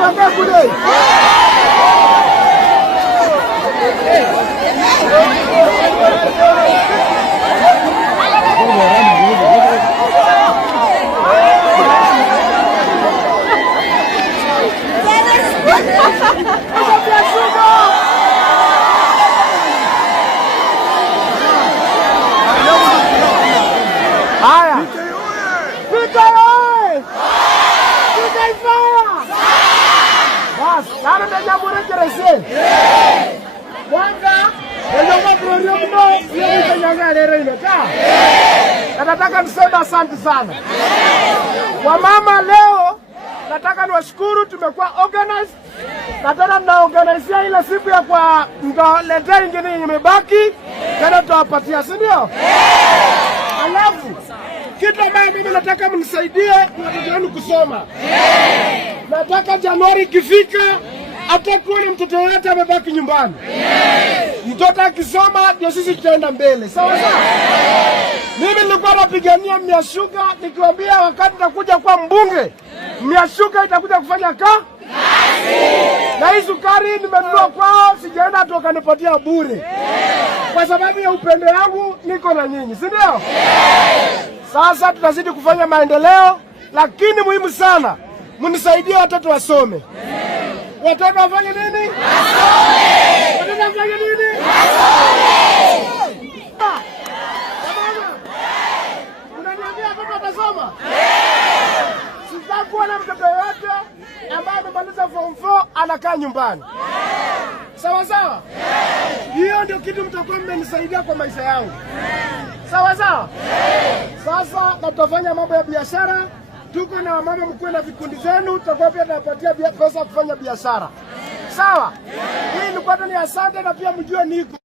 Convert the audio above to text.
tuongee kule. Haya. Bas, sana na jambo rejerese. Kwanza, ndio programu ndio itanyanga leo ile ta. Nataka niseme asante sana. Wamama leo nataka niwashukuru, tumekuwa organized. Nataka na organizea ile siku ya kwa mtaletea ingine imebaki, tena tutawapatia, si ndio? Alafu kitu ambacho mimi nataka mnisaidie watoto wenu kusoma. Nataka Januari ikifika atakuwa na mtoto wote amebaki nyumbani. Mtoto akisoma ndio sisi tutaenda mbele. Sawa sawa? Mimi nilikuwa napigania Miashuka nikiwaambia wakati nitakuja kwa mbunge, Miashuka itakuja kufanya kazi. Na hii sukari nimenunua kwao, sijaenda toka nipatia bure. Kwa sababu ya upendo wangu niko na nyinyi, si ndio? Sasa tutazidi kufanya maendeleo, lakini muhimu sana mnisaidie watoto wasome. Watoto wafanye nini? Wasome. Watoto wafanye nini? Wasome. Unaniambia watoto watasoma? Sitakuwa na mtoto yote ambaye amemaliza form 4 anakaa nyumbani. Sawa sawa? Hiyo ndio kitu mtakuwa mmenisaidia kwa maisha yangu. Sawa sawa? Sasa tutafanya mambo ya biashara. Tuko na wamama mkuu na vikundi zenu, tutakuwa pia tunapatia pesa kufanya biashara. Sawa? Hii ni kwa ni asante na pia mjue niko